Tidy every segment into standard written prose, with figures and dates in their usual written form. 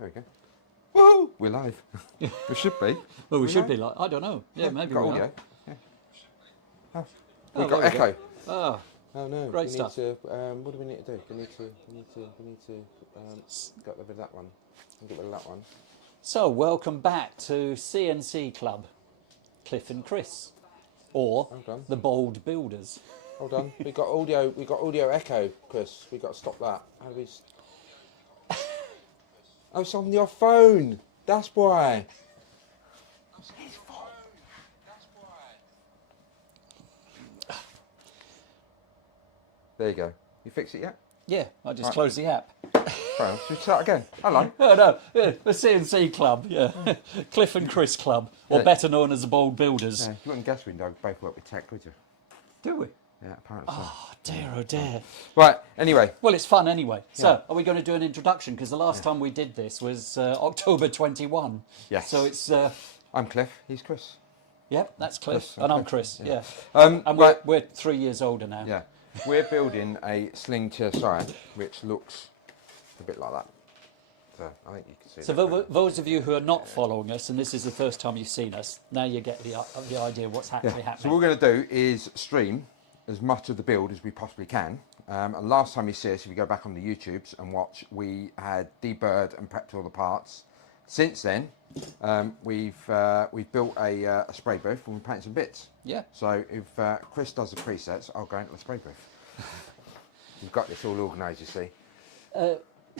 There we go. Woo! We're live. We should be. Well, we should be like, I don't know. Yeah, maybe got we audio. are. Yeah. Oh, Oh, we've got there we go. echo. Oh, Oh no! Great we stuff. Need to, what do we need to do? We need to get rid of that one. Get rid of that one. so welcome back to CNC Club, Cliff and Chris, or Hold on. the Bold Builders. Hold on. We got audio. We got audio echo, Chris. We got to stop that. How do we? Oh, it's on your phone. That's why. His phone. That's why. There you go. You fix it yet? Yeah, I just Right. closed the app. Well, should we start again? Hello. Oh no, yeah, the CNC Club, yeah, Cliff and Chris Club, or Yeah. better known as the Bold Builders. Yeah, you wouldn't guess we both work with tech, could you? Do we? Yeah, apparently so. Oh dear, oh dear. Right. Anyway. Well, it's fun anyway. So, Yeah. are we going to do an introduction? Because the last time we did this was October 21. Yes. So it's, I'm Cliff. He's Chris. yep, that's Cliff, Chris, and I'm Chris, Chris. Yeah. yeah. And right. we're 3 years older now. Yeah. We're building a sling TSI, which looks a bit like that. So I think you can see. So those of you who are not following us, and this is the first time you've seen us, now you get the idea of what's actually So happening. what we're going to do is stream as much of the build as we possibly can. And last time you see us, if you go back on the YouTubes and watch, we had deburred and prepped all the parts. Since then, we've built a spray booth and we painted some bits. Yeah. So if Chris does the presets, I'll go into the spray booth. You've got this all organised, you see.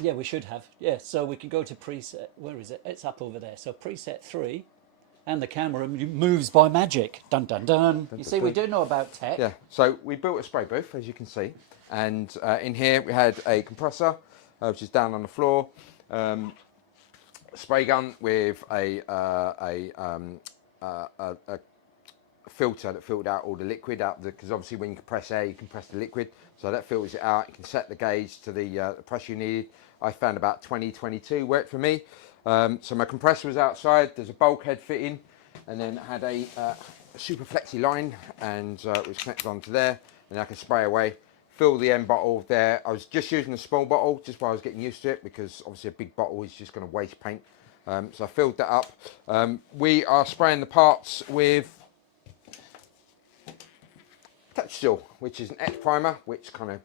Yeah, we should have. Yeah, so we can go to preset. Where is it? It's up over there. So preset 3, and the camera moves by magic. Dun dun dun. You see, we do know about tech. Yeah, so we built a spray booth, as you can see, and in here we had a compressor, which is down on the floor, spray gun with a filter that filtered out all the liquid out, because obviously when you compress air, you compress the liquid, so that filters it out. You can set the gauge to the pressure you need. I found about 20-22 worked for me. So my compressor was outside. There's a bulkhead fitting, and then had a super flexi line, and which connects onto there, and I can spray away. Fill the end bottle there. I was just using a small bottle just while I was getting used to it, because obviously a big bottle is just going to waste paint. So I filled that up. We are spraying the parts with Touch Steel, which is an etch primer, which kind of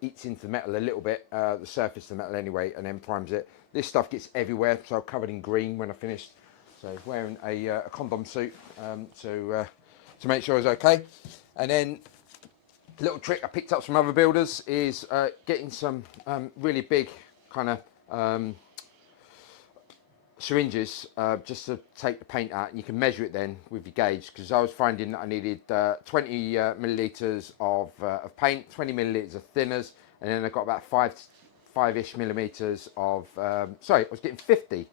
eats into the metal a little bit, the surface of the metal anyway, and then primes it. This stuff gets everywhere, so I'm covered in green when I finished. So I was wearing a condom suit to make sure I was okay. And then a little trick I picked up from other builders is getting some really big kind of syringes just to take the paint out, and you can measure it then with your gauge, because I was finding that I needed 20 millilitres of paint, 20 millilitres of thinners, and then I got about five-ish millimetres of, sorry, I was getting 50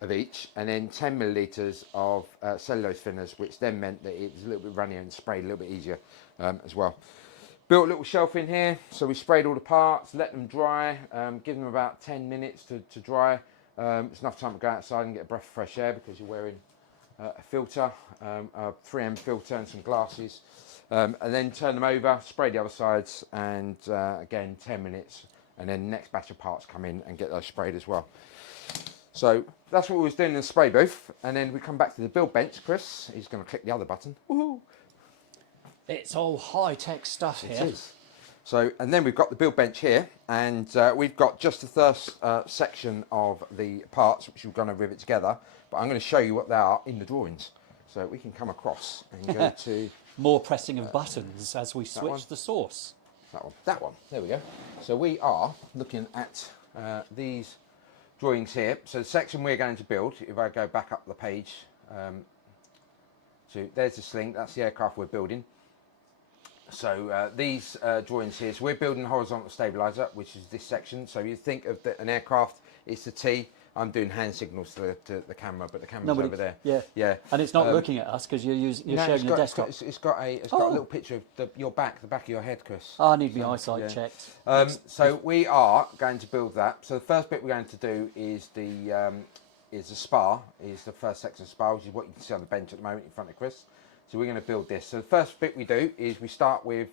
of each, and then 10 millilitres of cellulose thinners, which then meant that it was a little bit runnier and sprayed a little bit easier as well. Built a little shelf in here, so we sprayed all the parts, let them dry, give them about 10 minutes to dry. It's enough time to go outside and get a breath of fresh air, because you're wearing a filter, a 3M filter and some glasses. And then turn them over, spray the other sides, and again 10 minutes, and then the next batch of parts come in and get those sprayed as well. So that's what we was doing in the spray booth, and then we come back to the build bench. Chris, he's going to click the other button. Woohoo! It's all high-tech stuff here. It is. So, and then we've got the build bench here, and we've got just the first section of the parts which we're going to rivet together, but I'm going to show you what they are in the drawings. So we can come across and go to... More pressing of buttons as we switch the source. That one, there we go. So we are looking at these drawings here. So the section we're going to build, if I go back up the page, there's the sling, that's the aircraft we're building. So these drawings here, so we're building a horizontal stabilizer, which is this section. So you think of an aircraft, it's the T. I'm doing hand signals to the camera, but the camera's over there. Yeah, yeah. And it's not looking at us because you're sharing your desktop. It's got a little picture of your back, the back of your head, Chris. I need my eyesight checked. So we are going to build that. So the first bit we're going to do is the spar, is the first section of spar, which is what you can see on the bench at the moment in front of Chris. So we're going to build this. So the first bit we do is we start with,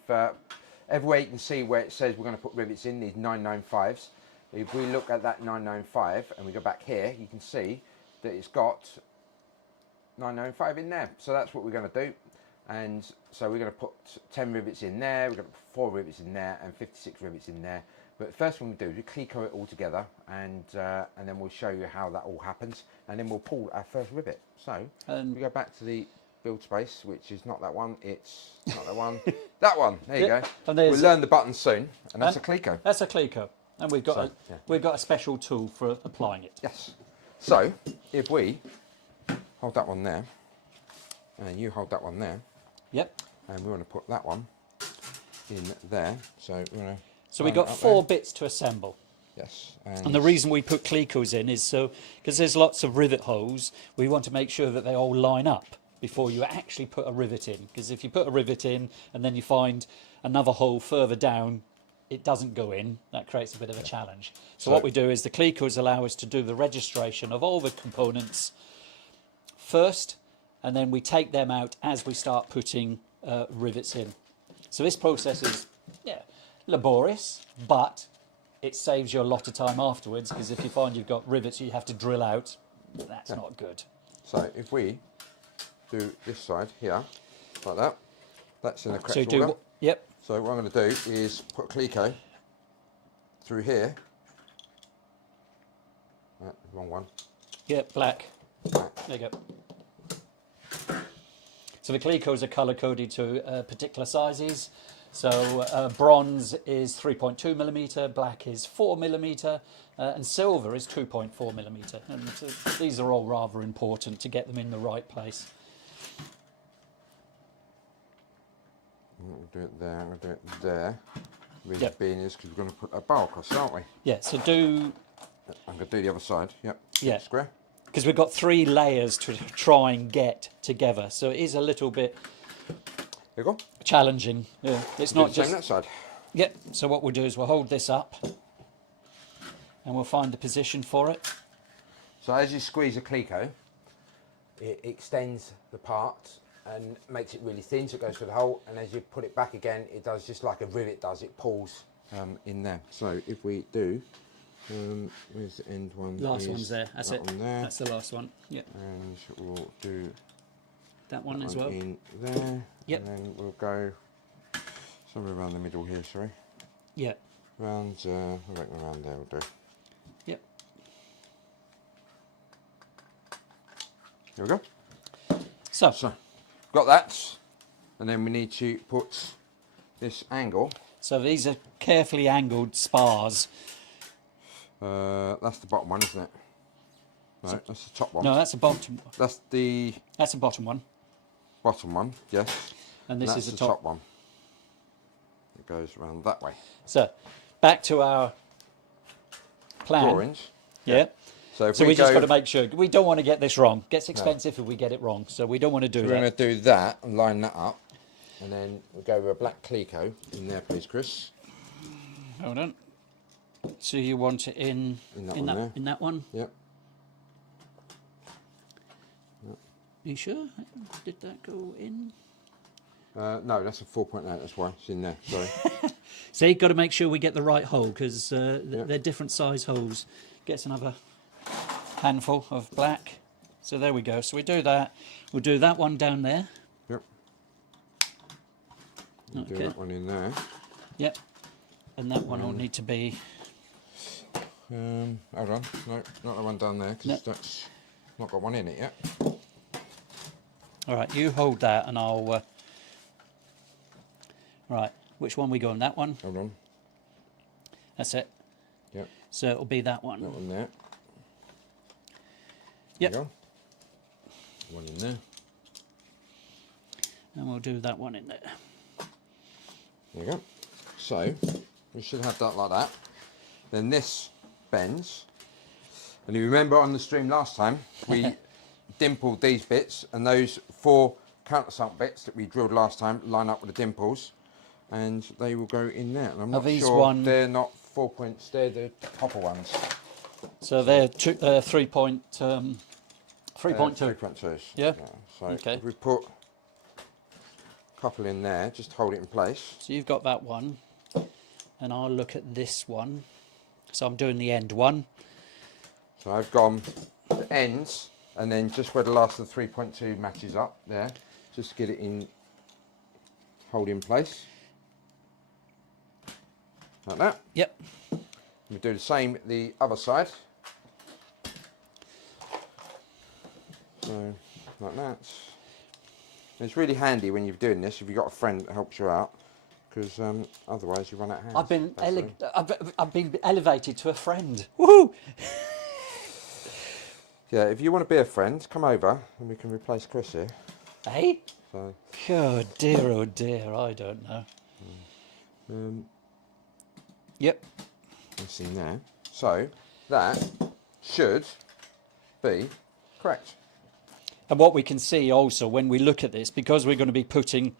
everywhere you can see where it says we're going to put rivets in, these 995s. if we look at that 995 and we go back here, you can see that it's got 995 in there. So that's what we're going to do. And so we're going to put 10 rivets in there, we're going to put 4 rivets in there and 56 rivets in there. But the first thing we do is we Cleco it all together, and then we'll show you how that all happens, and then we'll pull our first rivet. So we go back to the build space, which is not that one, it's not that one, that one, there you go. And we'll learn the buttons soon, and that's a Cleco. That's a Cleco. And we've got, we've got a special tool for applying it. Yes. So if we hold that one there, and you hold that one there. Yep. And we want to put that one in there. So we're going to. So we've got 4 bits to assemble. Yes. And the reason we put Clecos in is so, because there's lots of rivet holes, we want to make sure that they all line up before you actually put a rivet in. Because if you put a rivet in and then you find another hole further down, it doesn't go in, that creates a bit of a challenge. So what we do is the Clecos allow us to do the registration of all the components first, and then we take them out as we start putting rivets in. So this process is laborious, but it saves you a lot of time afterwards, because if you find you've got rivets you have to drill out, that's not good. So if we do this side here, like that, that's in the correct So you order. do, yep. So what I'm going to do is put Cleco through here. Wrong one. Yep, black. There you go. So the Clecos are colour coded to particular sizes. So bronze is 3.2 millimetre, black is 4 millimetre, and silver is 2.4 millimetre. And so these are all rather important to get them in the right place. We'll do it there, I'm going to do it there. Reason Yep. being is because we're going to put a bar across, aren't we? Yeah, so do... I'm going to do the other side, yep. Yeah. Square. Because we've got 3 layers to try and get together, so it is a little bit There you go. challenging. Yeah, it's Do not the same just... that side. Yep, so what we'll do is we'll hold this up and we'll find the position for it. So as you squeeze a Cleco, it extends the part and makes it really thin, so it goes through the hole, and as you put it back again, it does just like a rivet does, it pulls in there. So if we do, where's the end one? Last one's there, that's it. One there. That's the last one. Yep. And we'll do That one as well. in there. Yep. And then we'll go somewhere around the middle here, sorry. Yeah. Around, I reckon around there we'll do. Yep. There we go. So, So, got that. And then we need to put this angle. so these are carefully angled spars. That's the bottom one, isn't it? No, that's the top one. No, that's the bottom. That's the That's the bottom one, bottom one, yes. and this that's is the top top. one. It goes around that way. So, back to our plan. Drawings. Yeah. So, if So we, we just go, got to make sure we don't want to get this wrong. It gets expensive if we get it wrong, so we don't want to do we're that. going to do that and line that up. And then we'll go with a black Cleco in there, please, Chris. Hold on. So you want it in In that one there. in that one? Yep. You sure? Did that go in? No, that's a 4.8, that's why it's in there, sorry. So you've got to make sure we get the right hole, because they're different size holes. Gets another handful of black. So there we go. So we do that. We'll do that one down there. Yep. We'll do Okay. that one in there. Yep. And that one will need to be... Hold on, no, not the one down there, because No. that's not got one in it yet. All right, you hold that and I'll... Right, which one we go on? That one? Hold on, That's it. yep, So it'll be that one. that one there. Yep. There you go. One in there. And we'll do that one in there. There you go. So, we should have that like that. Then this bends. And you remember on the stream last time, we dimpled these bits, and those 4 countersunk bits that we drilled last time line up with the dimples, and they will go in there. And I'm not these sure one- they're not 4 points, they're the copper ones. So they're 3.2. 3.2s. Yeah. So Okay. if we put a couple in there, just hold it in place. So you've got that one, and I'll look at this one. So I'm doing the end one. So I've gone the ends, and then just where the last of the 3.2 matches up there, just to get it in, hold in place, like that. Yep. We do the same the other side. So like that. It's really handy when you're doing this if you've got a friend that helps you out, because otherwise you run out of hands. I've been elevated to a friend. Woohoo! Yeah, if you want to be a friend, come over and we can replace Chris here. Hey? So, Oh dear, I don't know. Yep. you've seen there. So that should be correct. And what we can see also when we look at this, because we're going to be putting,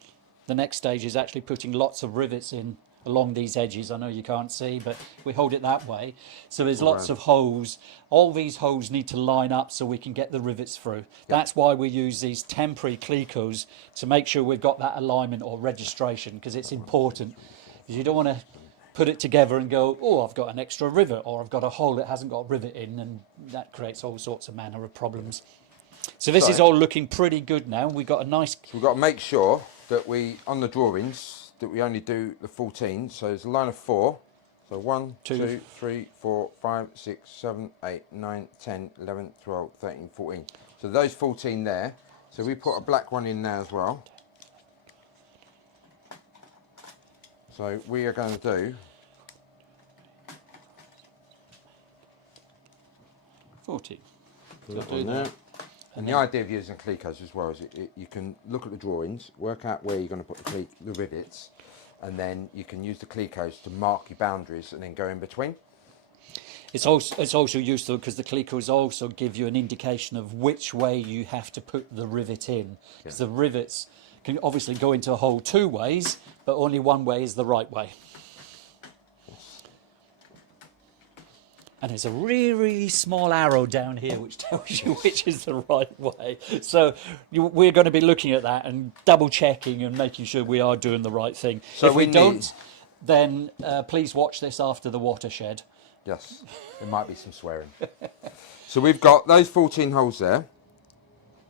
the next stage is actually putting lots of rivets in along these edges. I know you can't see, but we hold it that way. So there's lots of holes. All these holes need to line up so we can get the rivets through. That's why we use these temporary clecos to make sure we've got that alignment or registration, because it's important. You don't want to put it together and go, oh, I've got an extra rivet, or I've got a hole that hasn't got a rivet in, and that creates all sorts of manner of problems. So this is all looking pretty good now. We've got a nice... So we've got to make sure that we, on the drawings, that we only do the 14. So there's a line of 4. So 1, 2, 3, 4, 5, 6, 7, 8, 9, 10, 11, 12, 13, 14. So those 14 there. So we put a black one in there as well. So we are going to do 40. So that do one that. there. And the idea of using clecos as well is you can look at the drawings, work out where you're going to put the rivets, and then you can use the clecos to mark your boundaries and then go in between. It's also useful because the clecos also give you an indication of which way you have to put the rivet in. Because the rivets can obviously go into a hole 2 ways, but only one way is the right way. And there's a really, really small arrow down here which tells you which is the right way. So we're going to be looking at that and double checking and making sure we are doing the right thing. So if we don't, then please watch this after the watershed. Yes, there might be some swearing. So we've got those 14 holes there,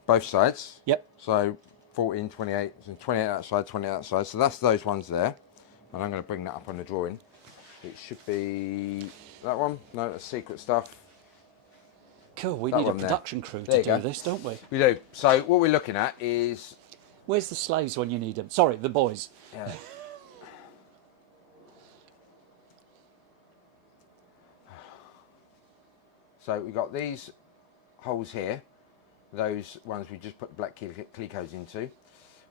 both sides. Yep. So 14, 28, so 28 outside, 20 outside. So that's those ones there. And I'm going to bring that up on the drawing. It should be that one. No, that's secret stuff. Cool, we That need a one there. production crew There to you do go. this, don't we? We do. So what we're looking at is... Where's the slaves when you need them? Sorry, the boys. Yeah. So we've got these holes here, those ones we just put black clecos into.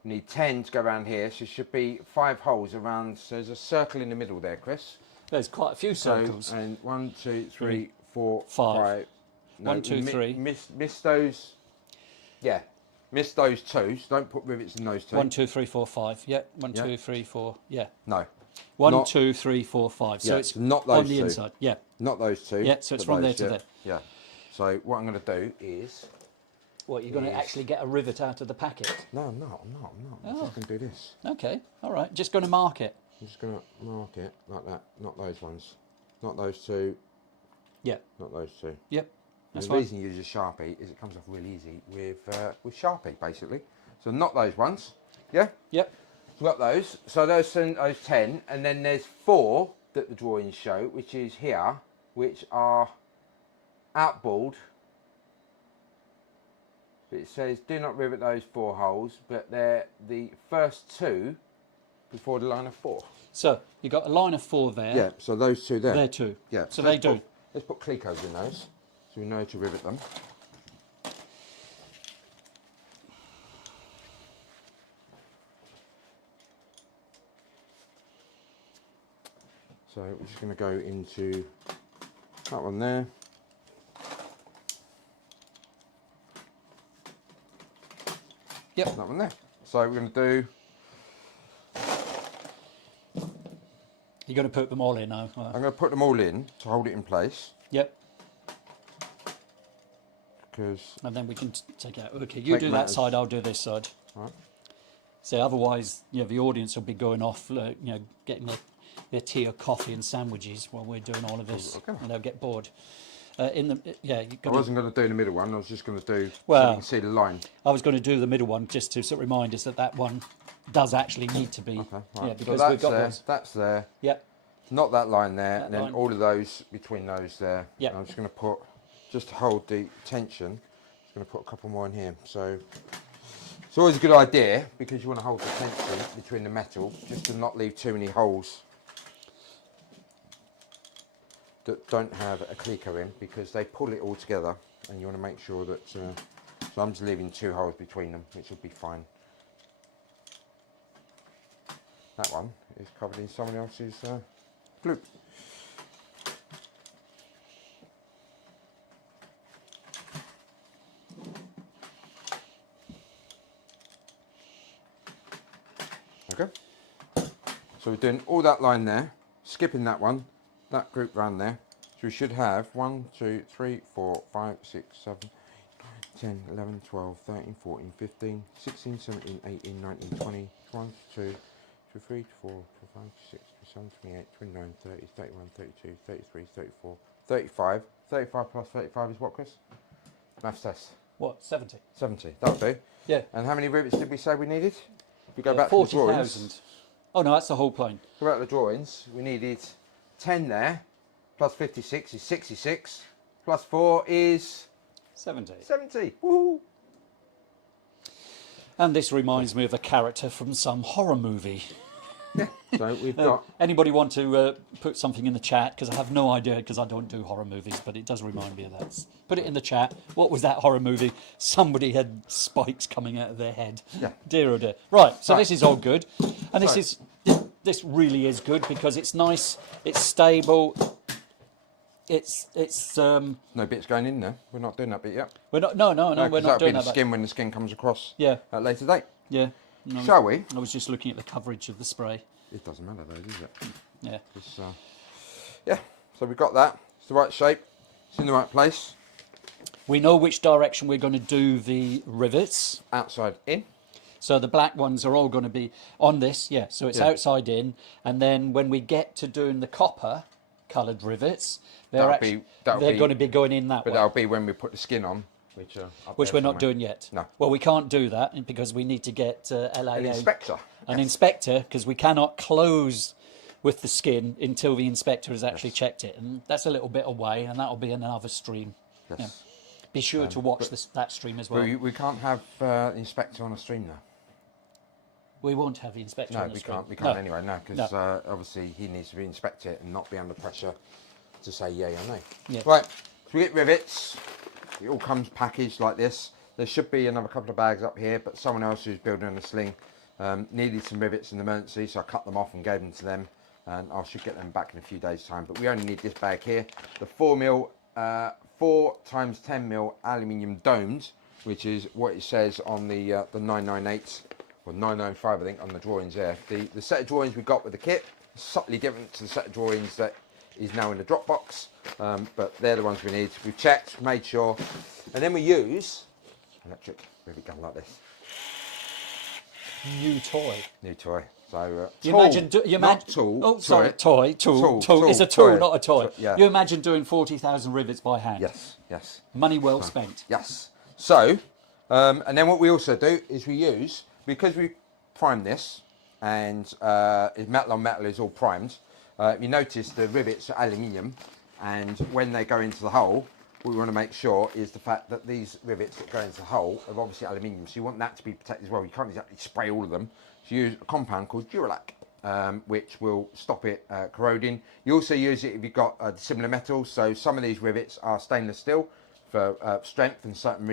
We need 10 to go around here, so it should be 5 holes around. So there's a circle in the middle there, Chris. There's quite a few circles. So, and 1, 2, 3, 4, 5. 5. No, 1, 2, 3. Miss those. Yeah, miss those 2. So don't put rivets in those 2. 1, 2, 3, 4, 5. Yeah, 1, Yeah. 2, 3, 4. Yeah. No. 1, Not- 2, 3, 4, 5. So Yeah, it's not those on the 2. inside. Yeah. Not those 2. Yeah, so it's but from there those, to yeah. there. Yeah. So what I'm going to do is... What, you're going to Yes. actually get a rivet out of the packet? No, I'm not. I'm Oh. just going to do this. Okay, all right. Just going to mark it. I'm just going to mark it like that. Not those ones. Not those 2. Yeah. Not those 2. Yep. And That's the fine. reason you use a Sharpie is it comes off really easy with Sharpie, basically. So not those ones. Yeah? Yep. We've got those. So those 10. And then there's 4 that the drawings show, which is here, which are outboard. It says do not rivet those 4 holes, but they're the first 2 before the line of 4. So you've got a line of 4 there. Yeah, so those 2 there. There too. Yeah. So they do. Let's put clecos in those, so we know to rivet them. So we're just going to go into that one there. Yep. That one there. So we're going to do... You're going to put them all in now. I'm going to put them all in to hold it in place, Yep. because... And then we can take it out. Okay, you Take do that matters. side, I'll do this side. Right. So otherwise, the audience will be going off, getting their tea or coffee and sandwiches while we're doing all of this, Okay. and they'll get bored. Yeah, you've I got to, wasn't going to do the middle one. I was just going to do so Well- you can see the line. I was going to do the middle one just to sort of remind us that that one does actually need to be. Okay, Yeah, right. because so we've that's got there. those. That's there. Yep. Not that line there, That and then line. all of those between those there. Yep. And I'm just going to put, just to hold the tension, just going to put a couple more in here. So it's always a good idea, because you want to hold the tension between the metal, just to not leave too many holes that don't have a clico in, because they pull it all together, and you want to make sure that. So I'm just leaving 2 holes between them, which will be fine. That one is covered in someone else's glue. Okay. So we're doing all that line there, skipping that one, that group round there. So we should have 1, 2, 3, 4, 5, 6, 7, 10, 11, 12, 13, 14, 15, 16, 17, 18, 19, 20, 21, 22, 23, 24, 25, 26, 27, 28, 29, 30, 31, 32, 33, 34, 35. 35 plus 35 is what, Chris? Maths test. What, 70? 70, that'll do. Yeah. And how many rivets did we say we needed? If we go back to the drawings. 40,000. Oh no, that's the whole plane. Go back to the drawings. We needed 10 there, plus 56 is 66, plus 4 is 70. 70. Woohoo! And this reminds me of a character from some horror movie. So we've got. Anybody want to put something in the chat? Because I have no idea, because I don't do horror movies, but it does remind me of that. Put it in the chat. What was that horror movie? Somebody had spikes coming out of their head. Yeah. Dear oh dear. Right, so Right. this is all good. And So- this really is good, because it's nice, it's stable, it's No bits going in there. We're not doing that bit yet. we're not no, we're 'cause not that'll doing be the that. but- skin when the skin comes across Yeah. at a later date. Yeah. No, Shall we? I was just looking at the coverage of the spray. It doesn't matter though, does it? Yeah. It's, yeah, so we've got that. It's the right shape. It's in the right place. We know which direction we're going to do the rivets. Outside in. So the black ones are all going to be on this, yeah. So it's Yeah. outside in, and then when we get to doing the copper coloured rivets, That'll they're be- going to be going in that But way, that'll be when we put the skin on, which which we're not doing yet. No. Well, we can't do that because we need to get LAA An inspector. an inspector, because we cannot close with the skin until the inspector has actually checked it, and that's a little bit away, and that'll be another stream. Yes. Yeah. Be sure to watch that stream as well. We can't have the inspector on a stream now. We won't have the inspector No, on the we stream. can't. We can't No. anyway. No, because obviously he needs to inspect it and not be under pressure to say yay or nay. Yeah. Right. So we get rivets. It all comes packaged like this. There should be another couple of bags up here, but someone else who's building a sling needed some rivets in emergency, so I cut them off and gave them to them, and I should get them back in a few days' time. But we only need this bag here, the 4 times 10 mil aluminium domed, which is what it says on the 998 or 995, I think, on the drawings there. The set of drawings we got with the kit is subtly different to the set of drawings that is now in the Dropbox, but they're the ones we need. We've checked, made sure, and then we use electric rivet gun like this. New toy. New toy. So You tool, imagine, not tool. Oh, sorry, toy. Tool, It's a tool, toy. not a toy. Yeah. You imagine doing 40,000 rivets by hand. Yes, yes. Money well spent. Yes. So, and then what we also do is we use, because we prime this, and metal on metal is all primed, you notice the rivets are aluminium, and when they go into the hole, what we want to make sure is the fact that these rivets that go into the hole are obviously aluminium, so you want that to be protected as well. You can't exactly spray all of them. So you use a compound called Duralac, which will stop it corroding. You also use it if you've got similar metals, so some of these rivets are stainless steel for strength in certain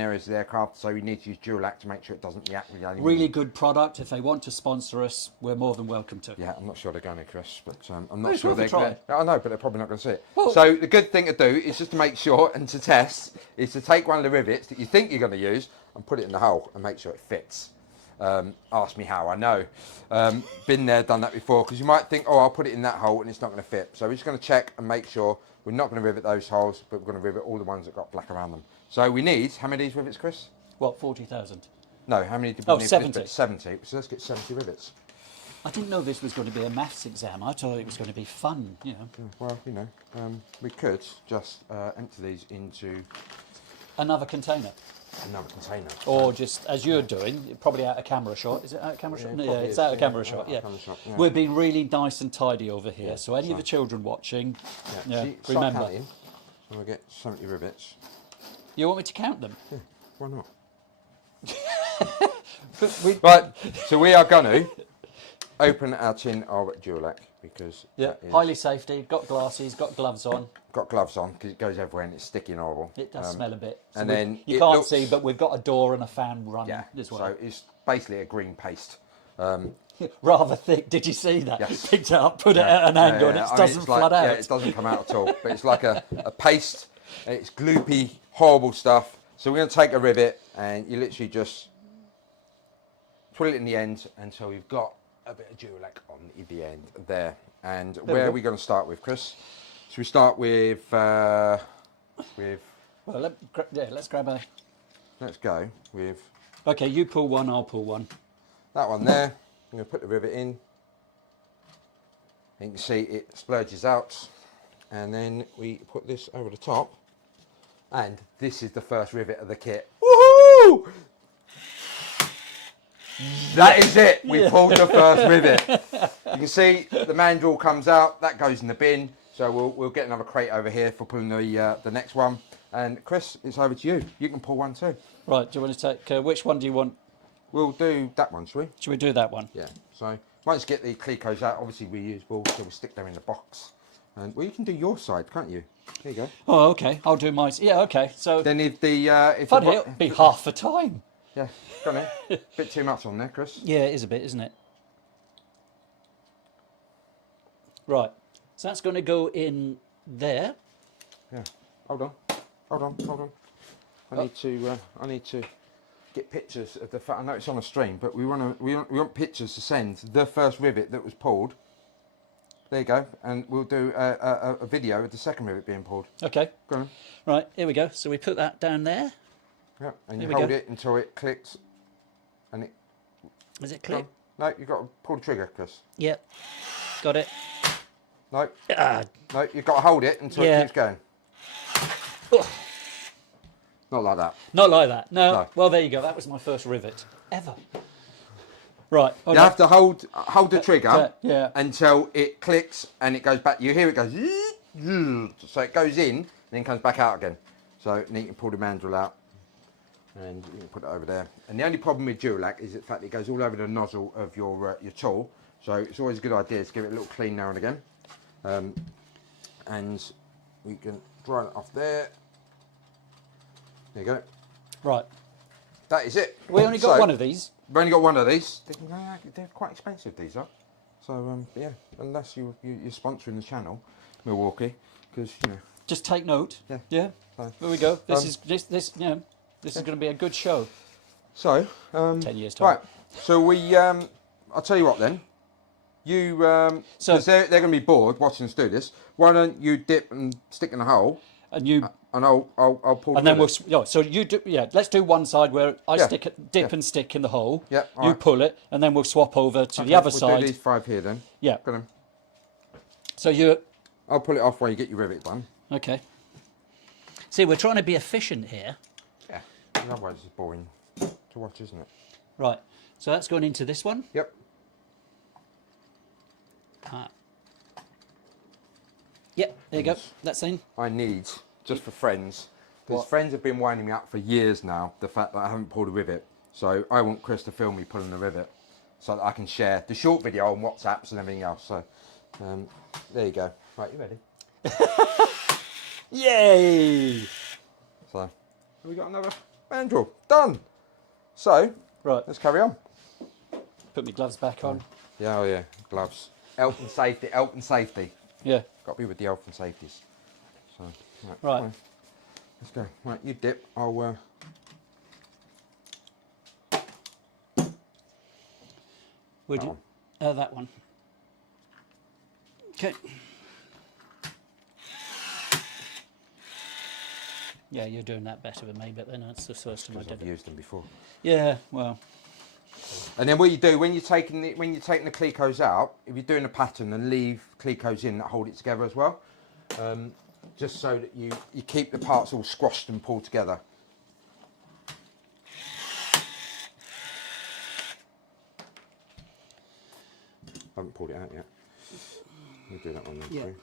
areas of the aircraft, so you need to use Duralac to make sure it doesn't react with the aluminium. Really good product. If they want to sponsor us, we're more than welcome to. Yeah, I'm not sure they're going to, Chris, but I'm not it's sure worth a they're try. going to. I know, but they're probably not going to see it. Well- So the good thing to do is just to make sure and to test is to take one of the rivets that you think you're going to use and put it in the hole and make sure it fits. Ask me how, I know. Been there, done that before, because you might think, oh, I'll put it in that hole and it's not going to fit. So we're just going to check and make sure we're not going to rivet those holes, but we're going to rivet all the ones that got black around them. So we need, how many of these rivets, Chris? What, 40,000? No, how many did we Oh, need? 70. For this bit? 70. So let's get 70 rivets. I didn't know this was going to be a maths exam. I thought it was going to be fun, you know. Well, you know, we could just empty these into Another container. another container. Or just, as you're doing, probably out of camera shot. Is it out of camera shot? it No, yeah, probably it's is, out of yeah, camera shot, out of yeah. camera shot, yeah. We're being really nice and tidy over here. Yeah, So any of so- the children watching, yeah, See, start remember. counting, and we'll get 70 rivets. You want me to count them? Yeah, why not? We, Right, so we are going to open our tin of Dulac because yeah, that is- highly safety, got glasses, got gloves on. got gloves on because it goes everywhere and it's sticky and horrible. It does smell a bit. So and we- then you it can't looks- see, but we've got a door and a fan running Yeah, as well. so it's basically a green paste. Rather thick. Did you see that? Yes. Picked it up, put it at an angle, and it I mean, doesn't it's like- flood out. Yeah, it doesn't come out at all. But it's like a paste. It's gloopy, horrible stuff. So we're going to take a rivet and you literally just put it in the end until you've got a bit of Dulac on the end there. And we where go. are we going to start with, Chris? Should we start with Well, let's grab a. let's go with Okay, you pull one, I'll pull one. that one there. I'm going to put the rivet in. And you can see it splurges out. And then we put this over the top. And this is the first rivet of the kit. Woohoo! That is it. We pulled the first rivet. You can see the mandrel comes out. That goes in the bin. So we'll get another crate over here for pulling the next one. And Chris, it's over to you. You can pull one too. Right, do you want to take, which one do you want? We'll do that one, shall we? Should we do that one? Yeah. So once you get the Clecos out, obviously we use wool, so we'll stick them in the box. And well, you can do your side, can't you? There you go. Oh, okay, I'll do mine. Yeah, okay, so Then if the if funny, the it'll be half the time. yeah, go on then. Bit too much on there, Chris. Yeah, it is a bit, isn't it? Right, so that's going to go in there. Yeah. Hold on. I need to get pictures of the fact. I know it's on a stream, but we want pictures to send the first rivet that was pulled. There you go, and we'll do a video of the second rivet being pulled. Okay, Go on. right, here we go. So we put that down there. Yeah, and Here you we hold go. it until it clicks, and it. Is it Go clear? on. No, you've got to pull the trigger, Chris. Yep, got it. No, Ah, no, you've got to hold it until Yeah. it keeps going. ugh. Not like that. Not like that. No. No. Well, there you go. That was my first rivet ever. Right. You have to hold the trigger yeah. until it clicks and it goes back. You hear it goes, so it goes in, then comes back out again. So then you can pull the mandrel out and you can put it over there. And the only problem with Dulac is the fact that it goes all over the nozzle of your tool. So it's always a good idea to give it a little clean now and again. And we can dry it off there. There you go. Right. That is it. We only got So- one of these. We've only got one of these. They're quite expensive, these are. So yeah, unless you're sponsoring the channel, Milwaukee, because you know. Just take note. Yeah. Yeah. So, There we go. This is this you know, this is going to be a good show. So 10 years time. right. So we I'll tell you what then. You So- because they're going to be bored watching us do this. Why don't you dip and stick in the hole, And you and I'll pull. and the then we'll rivet. so you do let's do one side where I Yeah. dip and stick in the hole. Yeah, You alright. pull it and then we'll swap over to the Okay, other we'll side. do these 5 here then. Yeah. Go on. So you I'll pull it off while you get your rivet done. okay. See, we're trying to be efficient here. Yeah. Otherwise it's boring to watch, isn't it? Right. So that's going into this one. Yep. Yep, there you go. That's in. I need, just for friends, because What? friends have been winding me up for years now, the fact that I haven't pulled a rivet. So I want Chris to film me pulling the rivet so that I can share the short video on WhatsApps and everything else. So there you go. Right, you ready? Yay! So we got another mandrel. Done. So Right. let's carry on. Put my gloves back on. Yeah, oh yeah, gloves. Health and safety, health and safety. Yeah. Got to be with the health and safeties. So, Right. fine. Let's go. Right, you dip. I'll. Would That you? That one. Okay. Yeah, you're doing that better than me, but then that's the first time I I've did it. used them before. Yeah, well, And then what you do when you're taking the clecos out, if you're doing a pattern, then leave clecos in that hold it together as well, just so that you keep the parts all squashed and pulled together. I haven't pulled it out yet. We'll do that one then. Yeah. Too.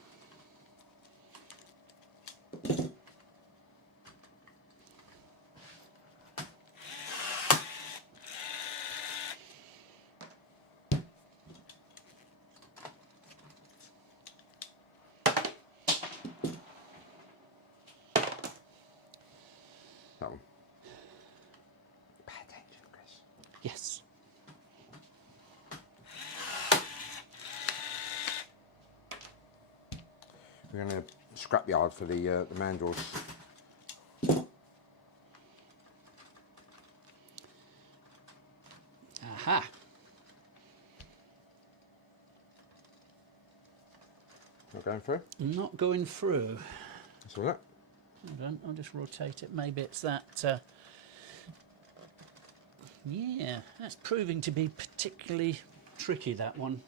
That one. Pay attention, Chris. Yes. We're going to scrapyard for the mandrels. Aha. Not going through? Not going through. That's all that. Hold on, I'll just rotate it. Maybe it's that. Yeah, that's proving to be particularly tricky, that one.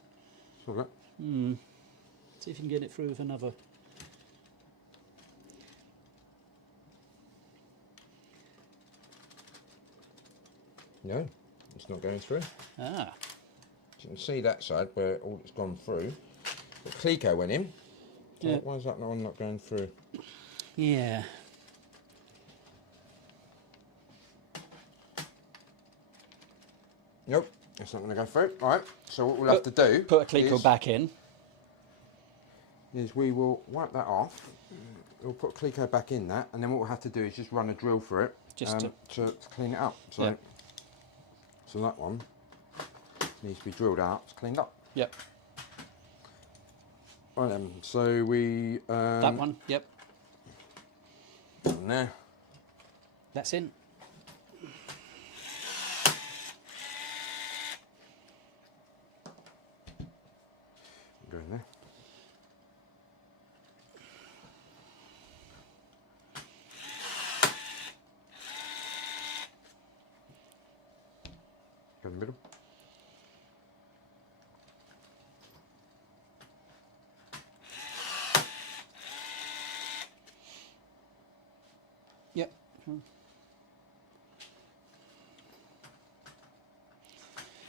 That's all that. See if you can get it through with another. No, it's not going through. Ah, So you can see that side where all it's gone through. The cleco went in. So Yeah. why is that one not going through? yeah. Nope, it's not going to go through. All right, so what we'll have to do Put a cleco is, back in. is we will wipe that off. We'll put cleco back in that, and then what we'll have to do is just run a drill for it Just to clean it up. So, Yeah. so that one needs to be drilled out, it's cleaned up. Yep. Right then, so we That one. Yep. in there. That's in. Go in there. Go in the middle. Yep.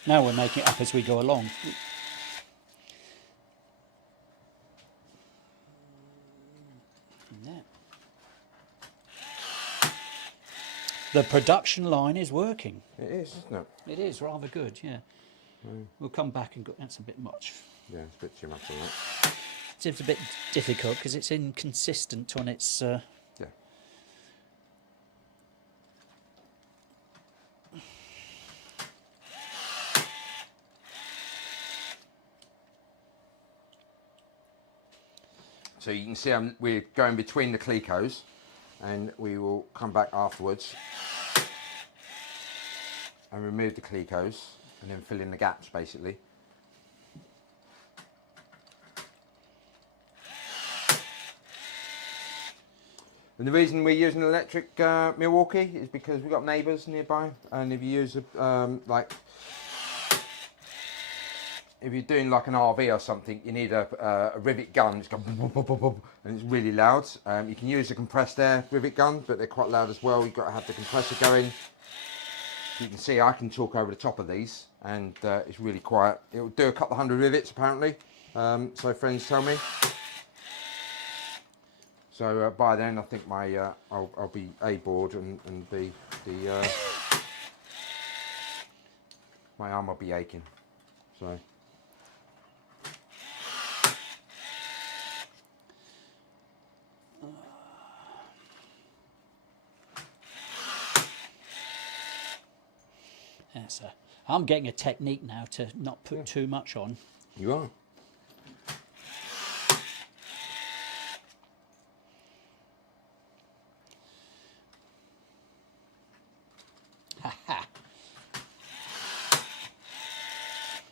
Now we're making it up as we go along. Yeah. The production line is working. It is, isn't it? It is rather good, yeah. We'll come back and go, that's a bit much. Yeah, it's a bit too much on that. It's a bit difficult because it's inconsistent on its. Yeah. So you can see we're going between the clecos, and we will come back afterwards and remove the clecos and then fill in the gaps basically. And the reason we're using electric Milwaukee is because we've got neighbours nearby, and if you use if you're doing like an RV or something, you need a rivet gun. It's going boom, boom, boom, boom, boom, and it's really loud. You can use a compressed air rivet gun, but they're quite loud as well. You've got to have the compressor going. You can see I can talk over the top of these, and it's really quiet. It'll do a couple of hundred rivets apparently, so friends tell me. So by then I think my I'll be A, bored, and B, my arm will be aching. So. Yeah, so I'm getting a technique now to not put too much on. You are.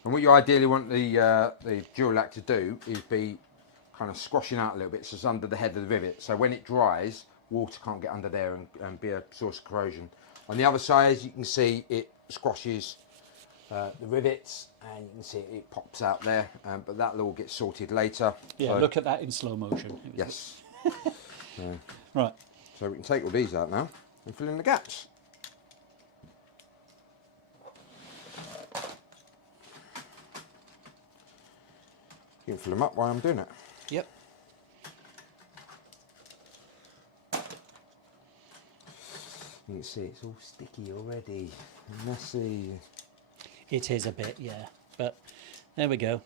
And what you ideally want the Duro-Lak to do is be kind of squashing out a little bit, so it's under the head of the rivet. So when it dries, water can't get under there and be a source of corrosion. On the other side, as you can see, it squashes the rivets, and you can see it pops out there, but that'll all get sorted later. Yeah, so, look at that in slow motion. yes. Right. So we can take all these out now and fill in the gaps. You can fill them up while I'm doing it. Yep. You can see it's all sticky already, messy. It is a bit, yeah. But there we go.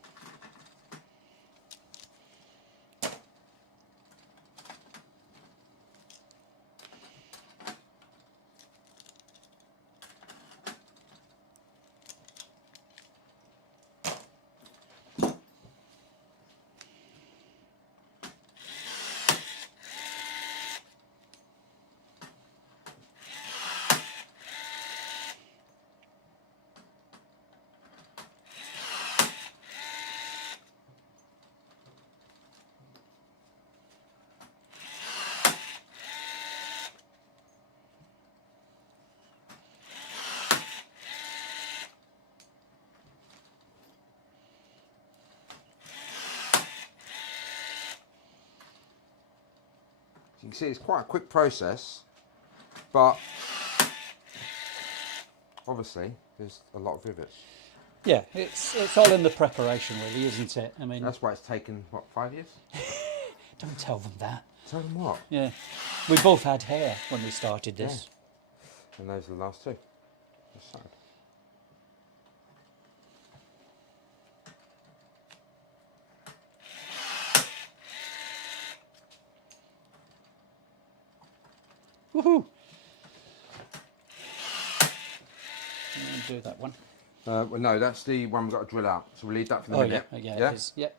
You can see it's quite a quick process, but obviously there's a lot of rivets. Yeah, it's all in the preparation, really, isn't it? I mean, That's why it's taken, what, 5 years? don't tell them that. Tell them what? Yeah, we both had hair when we started this. And those are the last two. That's sad. Woohoo! Do that one. Well, no, that's the one we've got to drill out. So we'll leave that for the Oh minute. yeah, Yeah? it is. Yeah.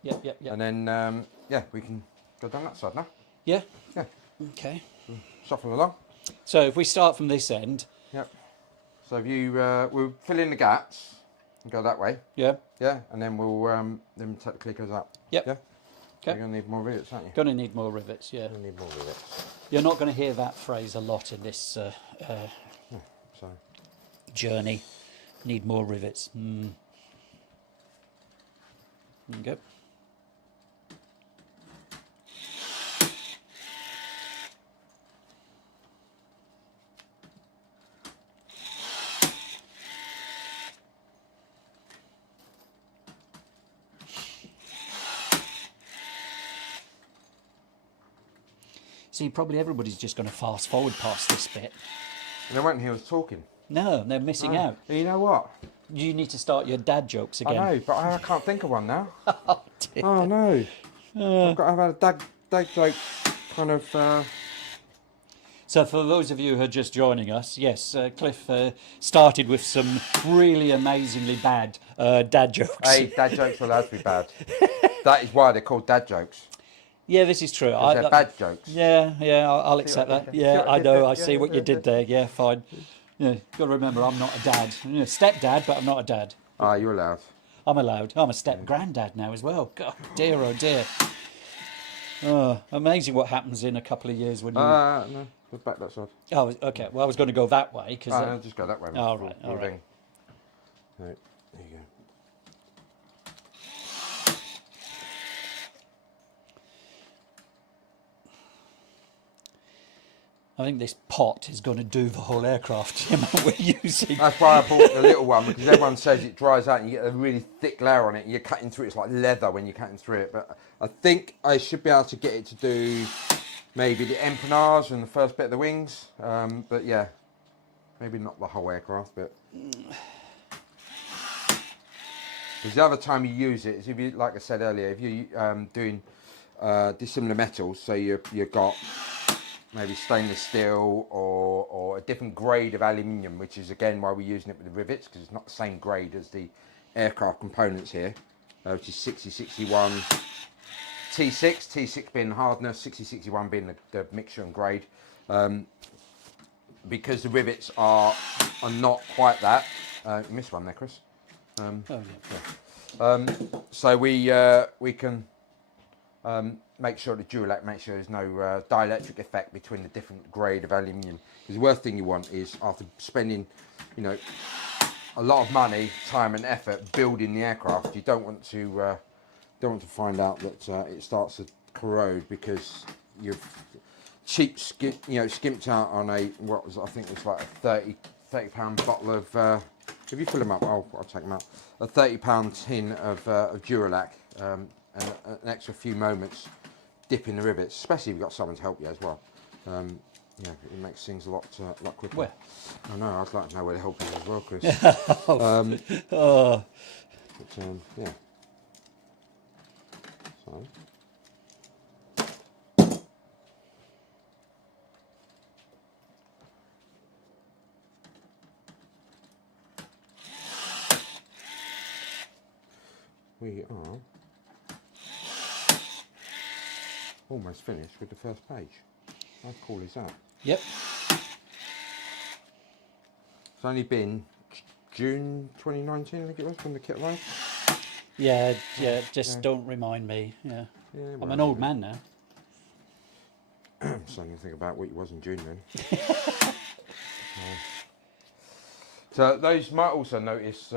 And then, yeah, we can go down that side now. Yeah. Yeah. Okay. Shuffle along. So if we start from this end. Yep. So if you, we'll fill in the gaps and go that way. Yeah. Yeah. And then we'll then take the clickers out. Yep. Yeah. Okay. You're going to need more rivets, aren't you? Going to need more rivets. Yeah. You're going to need more rivets. You're not going to hear that phrase a lot in this So. journey. Need more rivets. There you go. See, probably everybody's just going to fast forward past this bit. And they won't hear us talking. No, they're missing No. out. You know what? You need to start your dad jokes again. I know, but I can't think of one now. Oh, dear. Oh no. I've had a dad joke kind of. So for those of you who are just joining us, yes, Cliff started with some really amazingly bad dad jokes. Hey, dad jokes are allowed to be bad. That is why they're called dad jokes. Yeah, this is true. They're bad jokes. Yeah, I'll accept what I that. did Yeah, there? I See what I know. did I there? see Yeah, what you did there. Yeah, fine. Yeah, got to remember, I'm not a dad. Yeah, stepdad, but I'm not a dad. Ah, you're allowed. I'm allowed. I'm a step granddad now as well. God, dear, oh dear. Oh, amazing what happens in a couple of years when you. No, go back that side. Oh, okay. Well, I was going to go that way because. No, just go that way. All right, all right. Right, there you go. I think this pot is going to do the whole aircraft the amount we're using. That's why I bought the little one, because everyone says it dries out and you get a really thick layer on it and you're cutting through it. It's like leather when you're cutting through it. But I think I should be able to get it to do maybe the empennage and the first bit of the wings. But yeah, maybe not the whole aircraft, but... Because the other time you use it is if you, like I said earlier, if you're doing dissimilar metals, so you've got maybe stainless steel or a different grade of aluminium, which is again why we're using it with the rivets, because it's not the same grade as the aircraft components here, which is 6061 T6, T6 being hardness, 6061 being the mixture and grade. Because the rivets are not quite that. You missed one there, Chris. So we can make sure the Durallac makes sure there's no dielectric effect between the different grade of aluminium. Because the worst thing you want is after spending, you know, a lot of money, time, and effort building the aircraft. You don't want to find out that it starts to corrode because you've skimped out on I think it was like a 30 pound bottle of. If you fill them up, I'll take them out. A 30-pound tin of Duralac, and an extra few moments dipping the rivets, especially if you've got someone to help you as well. Yeah, it makes things a lot quicker. Where? I know. I'd like to know where the help is as well, Chris. Yeah. So. We are almost finished with the first page. How cool is that? Yep. It's only been June 2019, I think it was, when the kit arrived. Yeah. Just don't remind me. Yeah. I'm an old man now. So you think about what it was in June then. So those might also notice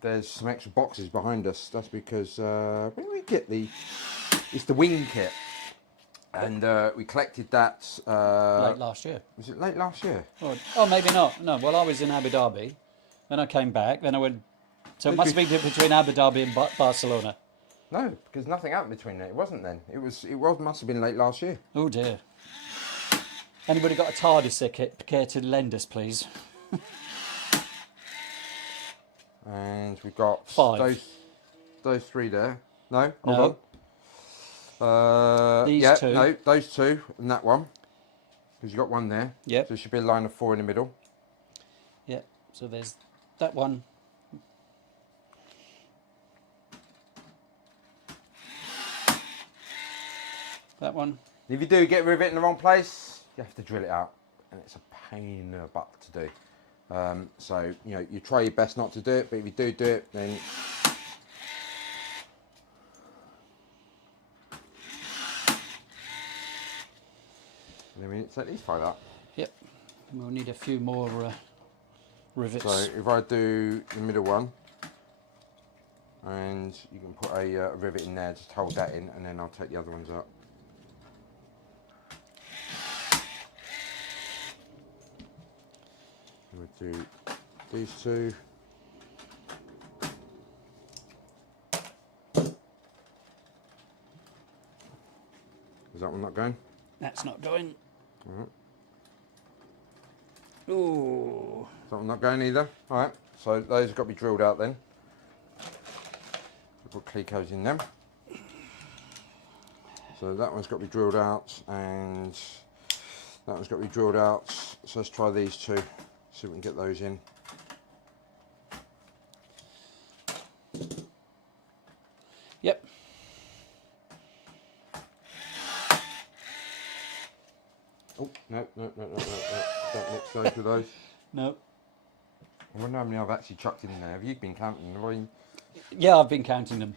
there's some extra boxes behind us. That's because when we get it's the wing kit, and we collected that Late last year. Was it late last year? Oh, maybe not. No. Well, I was in Abu Dhabi, then I came back, then I went. So it must have been between Abu Dhabi and Barcelona. No, because nothing happened between it. It wasn't then. It must have been late last year. Oh dear. Anybody got a TARDIS ticket? Care to lend us, please? And we've got 5. those 3 there. No, No. hold on. These 2. No, those 2 and that one. Because you got one there. Yep. So there should be a line of 4 in the middle. Yep. So there's that one. That one. And if you do get rivet in the wrong place, you have to drill it out, and it's a pain in the butt to do. So you try your best not to do it, but if you do it, then it's at least 5 up. Yep. We'll need a few more rivets. So if I do the middle one, and you can put a rivet in there, just hold that in, and then I'll take the other ones up. We'll do these 2. Is that one not going? That's not going. Alright. Ooh. Is that one not going either? Alright, so those have got to be drilled out then. We'll put Clecos in them. So that one's got to be drilled out, and that one's got to be drilled out. So let's try these 2. See if we can get those in. Yep. Oh, no. Don't mix those with those. No. I wonder how many I've actually chucked in there. Have you been counting them? Yeah, I've been counting them.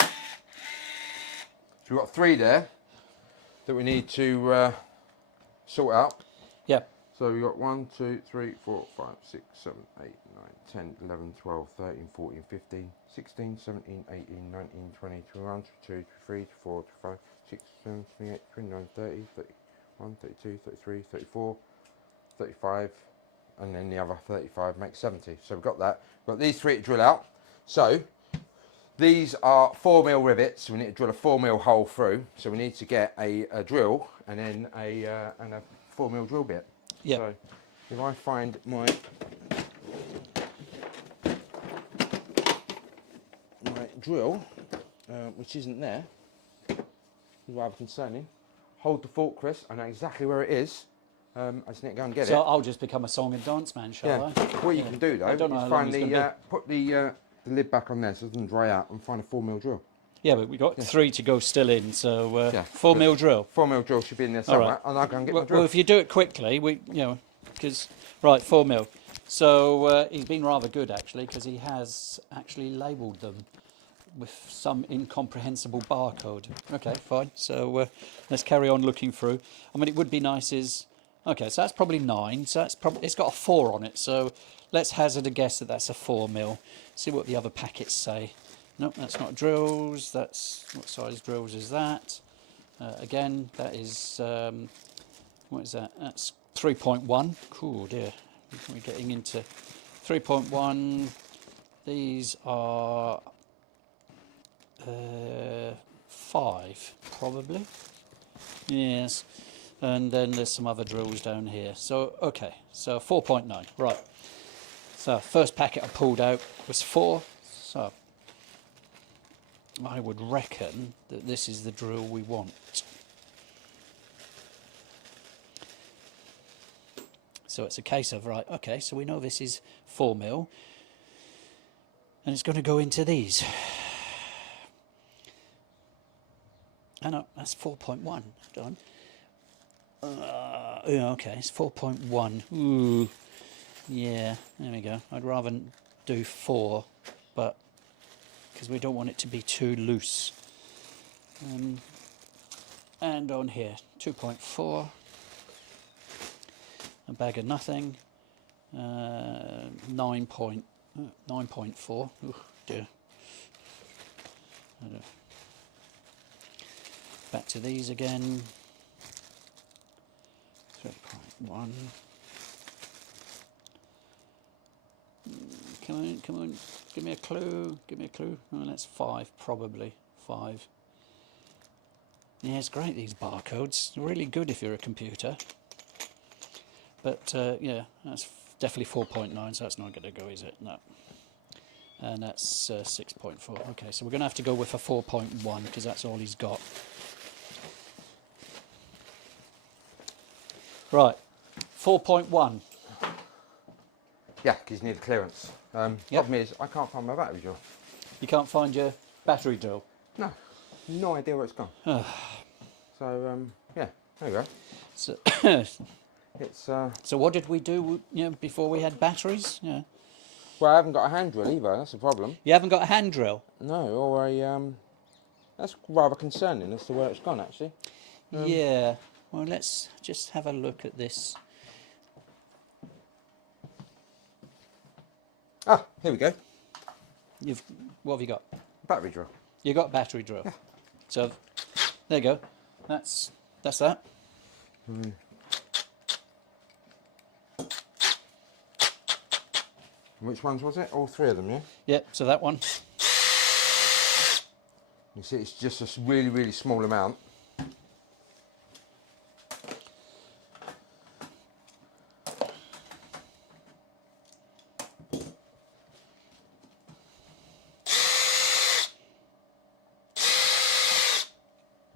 So we've got 3 there that we need to sort out. Yep. So we've got 1, 2, 3, 4, 5, 6, 7, 8, 9, 10, 11, 12, 13, 14, 15, 16, 17, 18, 19, 20, 21, 22, 23, 24, 25, 26, 27, 28, 29, 30, 31, 32, 33, 34, 35, and then the other 35 makes 70. So we've got that. We've got these 3 to drill out. So these are 4mm rivets. So we need to drill a 4mm hole through. So we need to get a drill and then a 4mm drill bit. Yep. So if I find my drill, which isn't there, is rather concerning. Hold the fort, Chris. I know exactly where it is. I just need to go and get it. So I'll just become a song and dance man, shall I? What you can do though I don't know is how long find it's gonna put the lid back on there so it doesn't dry out, and find a 4mm drill. Yeah, but we've got 3 to go still in, so 4mm but drill. 4mm drill should be in there somewhere, right. and I'll go and get my drill. Well, if you do it quickly, because right, 4mm. So he's been rather good actually, because he has actually labelled them with some incomprehensible barcode. Okay, fine. So let's carry on looking through. I mean, it would be nice is okay. So that's probably 9. So that's probably it's got a 4 on it. So let's hazard a guess that that's a 4mm. See what the other packets say. Nope, that's not drills. That's what size drills is that? Again, that is what is that? That's 3.1. Cool, dear. We're getting into 3.1. These are 5, probably. Yes. And then there's some other drills down here. So, okay, so 4.9, right. So, first packet I pulled out was 4. So, I would reckon that this is the drill we want. So it's a case of, right, okay, so we know this is 4mm. And it's going to go into these. Oh no, that's 4.1. Done. Yeah, okay, it's 4.1. Ooh, yeah, there we go. I'd rather do 4, but because we don't want it to be too loose. And on here, 2.4. A bag of nothing. 9.4. Ooh, dear. Back to these again. 3.1. Come on, give me a clue. Oh, that's 5, probably 5. Yeah, it's great, these barcodes. Really good if you're a computer. But yeah, that's definitely 4.9, so that's not going to go, is it? No. And that's 6.4. Okay, so we're going to have to go with a 4.1 because that's all he's got. Right, 4.1. Yeah, because you need a clearance. Problem is, I can't find my battery drill. You can't find your battery drill? No, no idea where it's gone. So, yeah, there you go. So, It's so what did we do, before we had batteries? Yeah. well, I haven't got a hand drill either. That's a problem. You haven't got a hand drill? No, or a that's rather concerning as to where it's gone actually. Yeah. Well, let's just have a look at this. Ah, here we go. What have you got? Battery drill. You got battery drill. Yeah. So there you go. That's that. Which ones was it? All 3 of them, yeah? Yep, so that one. You see, it's just a really, really small amount.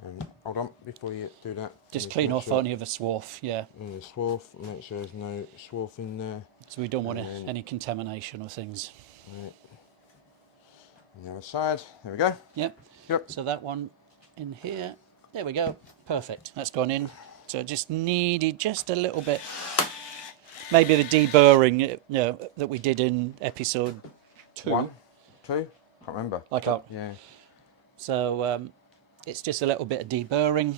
And hold on, before you do that. Just clean off any of the swarf, yeah. And the swarf, make sure there's no swarf in there. So we don't want any contamination or things. Right. On the other side, there we go. Yep. Yep. So that one in here, there we go. Perfect. That's gone in. So just needed just a little bit, maybe the deburring, that we did in episode 2. 1, 2, can't remember. I can't. Yeah. So it's just a little bit of deburring.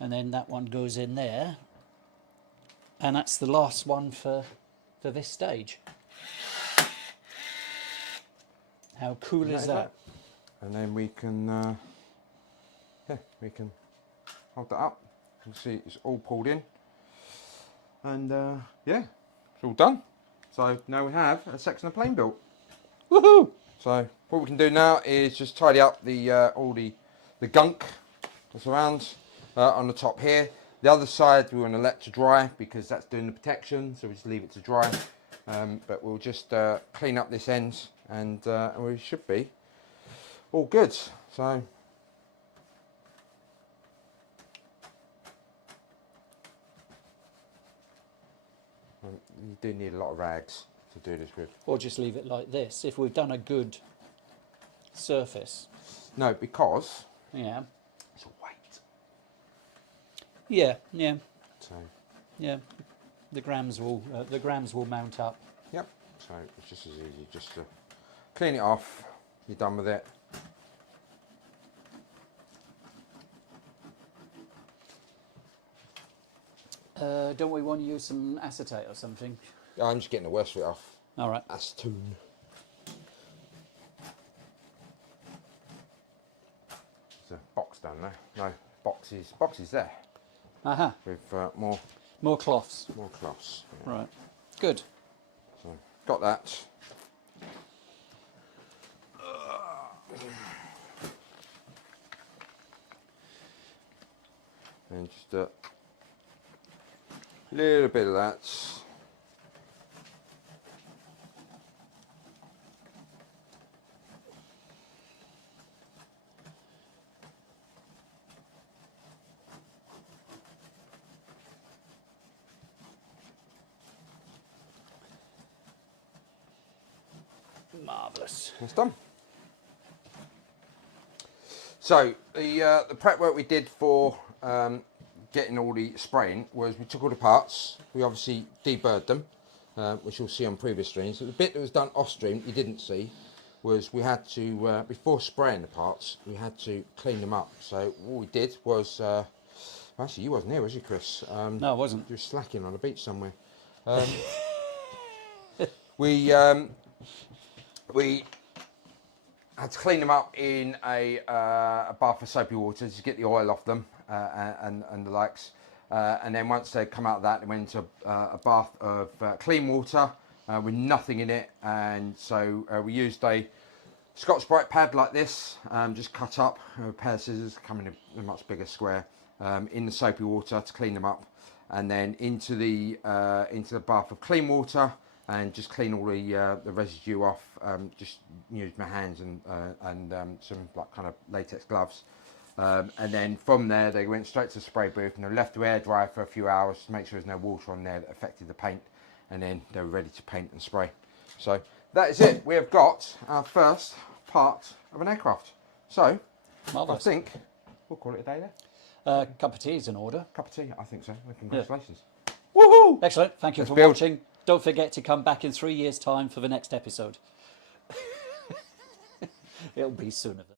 And then that one goes in there. And that's the last one for this stage. How cool is that? And then we can, yeah, we can hold that up. You can see it's all pulled in. And yeah, it's all done. So now we have a section of plane built. Woohoo! So what we can do now is just tidy up the all the gunk that's around on the top here. The other side we want to let to dry because that's doing the protection, so we just leave it to dry. But we'll just clean up this end and we should be all good. So you do need a lot of rags to do this with. Or just leave it like this if we've done a good surface. No, because Yeah. it's a weight. Yeah. So Yeah. The grams will mount up. yep. So it's just as easy just to clean it off. You're done with it. Don't we want to use some acetate or something? I'm just getting the worst of it off. All right. Acetone. There's a box down there. No, boxes there Aha. with more More cloths. cloths. Yeah. Right. Good. So got that. And just a little bit of that. Marvellous. That's done. So the prep work we did for getting all the spraying was we took all the parts, we obviously deburred them, which you'll see on previous streams. So the bit that was done off stream you didn't see was we had to, before spraying the parts, we had to clean them up. So what we did was, actually you wasn't here, was you, Chris? No, I wasn't. You were slacking on the beach somewhere. We had to clean them up in a bath of soapy water to get the oil off them and the likes. And then once they come out of that, they went into a bath of clean water with nothing in it. And so we used a Scotch-Brite pad like this, just cut up, a pair of scissors, come in a much bigger square, in the soapy water to clean them up. And then into the bath of clean water, and just clean all the residue off. Just use my hands and some like kind of latex gloves. And then from there they went straight to the spray booth and they were left to air dry for a few hours to make sure there's no water on there that affected the paint. And then they were ready to paint and spray. So that is it. We have got our first part of an aircraft. So Marvellous. I think we'll call it a day there. Cup of tea is in order. Cup of tea, I think so. Well, congratulations. Woohoo! Excellent. Thank you for build. watching. Don't forget to come back in 3 years' time for the next episode. It'll be sooner than